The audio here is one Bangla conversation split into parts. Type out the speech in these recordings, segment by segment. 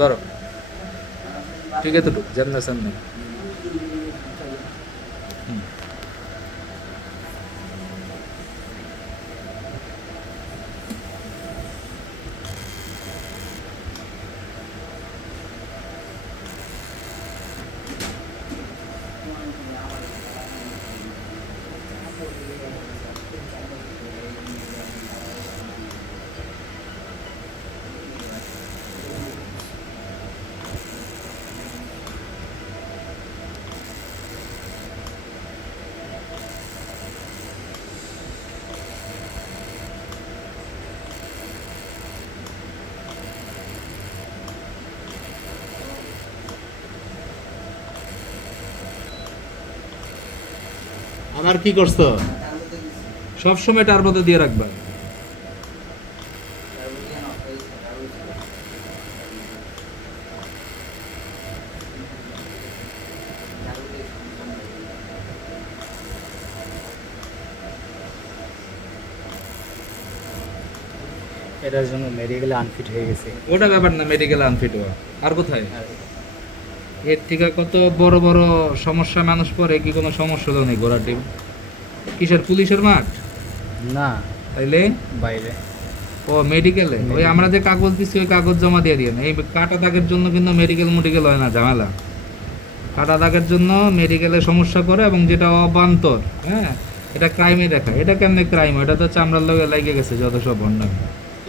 ধরো ঠিক আছে, ঢুক জাননা সামনে। আমার কি করছো? সবসময় এটার মধ্যে দিয়ে রাখবা। এটার জন্য মেডিকেলে আনফিট হয়ে গেছে। ওটা ব্যাপার না, মেডিকেল আনফিট হওয়া। আর কোথায় এর থেকে কত বড় বড় সমস্যা মানুষ পড়ে, কি কোনো সমস্যা হলো নেই? ঘোড়ার ডিম কিসের, পুলিশের মাঠ? না, তাইলে বাইরে। ও মেডিকেলে, ওই আমরা যে কাগজ দিচ্ছি ওই কাগজ জমা দিয়ে দিয়ে না। এই কাটা দাগের জন্য কিন্তু মেডিকেল হয় না, ঝামেলা। কাটা দাগের জন্য মেডিকেলে সমস্যা করে, এবং যেটা অবান্তর, হ্যাঁ, এটা ক্রাইমে দেখায়। এটা কেমনে ক্রাইম? এটা তো চামড়ার লগে লাগে গেছে যত সব ভণ্ডামি।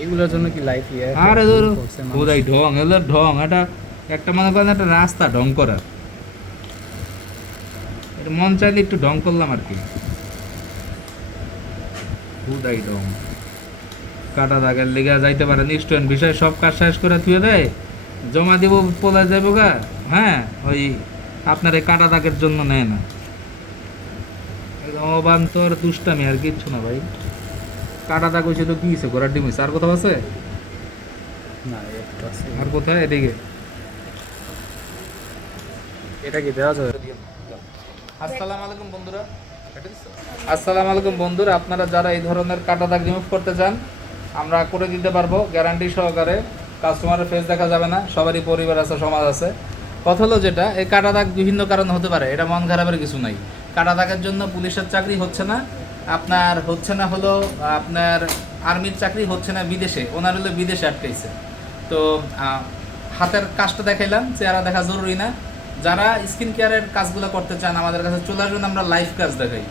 এগুলোর জন্য কি লাইফ আরে ধরো খোদাই ঢং, এগুলোর ঢং। এটা একটা মনে করেন একটা রাস্তা ঢং করার, এটা মন চাইলে একটু ঢং করলাম আর কি। খোদাই ঢং। কাটা দাগের লেগে যাইতে পারে স্টুডেন্ট বিষয় সব কাজ শেষ করে থুয়ে দেয়, জমা দিব পোলা যাবো গা। হ্যাঁ, ওই আপনার এই কাটা দাগের জন্য নেয় না। একদম অবান্তর দুষ্টামি, আর কিচ্ছু না ভাই। কাটা দাগ হয়েছে তো কি হয়েছে? ঘোড়ার ডিম হয়েছে। আর কোথাও আছে? না, একটু আছে। আর কোথায়? এদিকে এটা কি দেওয়া যাবে? আসসালামু আলাইকুম বন্ধুরা। আসসালামু আলাইকুম বন্ধুরা, আপনারা যারা এই ধরনের কাটা দাগ রিমুভ করতে চান আমরা করে দিতে পারবো গ্যারান্টি সহকারে। কাস্টমারের ফেস দেখা যাবে না, সবারই পরিবার আছে, সমাজ আছে। কথা হলো যেটা, এই কাটা দাগ বিভিন্ন কারণে হতে পারে, এটা মন খারাপের কিছু নাই। কাটা দাগের জন্য পুলিশের চাকরি হচ্ছে না, আপনার হচ্ছে না হলো আপনার আর্মির চাকরি হচ্ছে না বিদেশে, ওনার হলো বিদেশে আটকাইছে। তো হাতের কাজটা দেখাইলাম, চেহারা দেখা জরুরি না। যারা স্কিন কেয়ারের কাজগুলো করতে চান আমাদের কাছে চলে আসবেন, আমরা লাইভ কাজ দেখাই।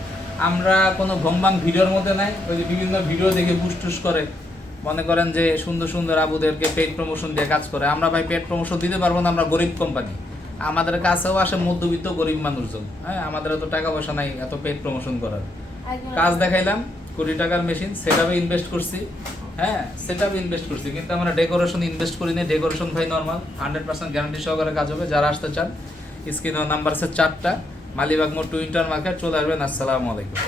আমরা কোনো ভংবাং ভিডিওর মধ্যে নাই, ওই যে বিভিন্ন ভিডিও দেখে পুষ্টুস করে মনে করেন যে সুন্দর সুন্দর আবুদেরকে পেড প্রমোশন দিয়ে কাজ করে। আমরা ভাই পেড প্রমোশন দিতে পারবো না, আমরা গরিব কোম্পানি। আমাদের কাছেও আসে মধ্যবিত্ত গরিব মানুষজন। হ্যাঁ, আমাদের এত টাকা পয়সা নাই এত পেড প্রমোশন করার। কাজ দেখাইলাম, কোটি টাকার মেশিন সেটআপে ইনভেস্ট করছি। হ্যাঁ, সেটআপে ইনভেস্ট করছি, কিন্তু আমরা ডেকোরেশন ইনভেস্ট করি না। ডেকোরেশন ভাই নর্মাল 100% গ্যারান্টি সহকারে কাজ হবে। যারা আসতে চান স্ক্রিনে নাম্বার আছে 4টা, মালিবাগ মোড় টুইন্টার মার্কেট, চলে আসবেন। আসসালামু আলাইকুম।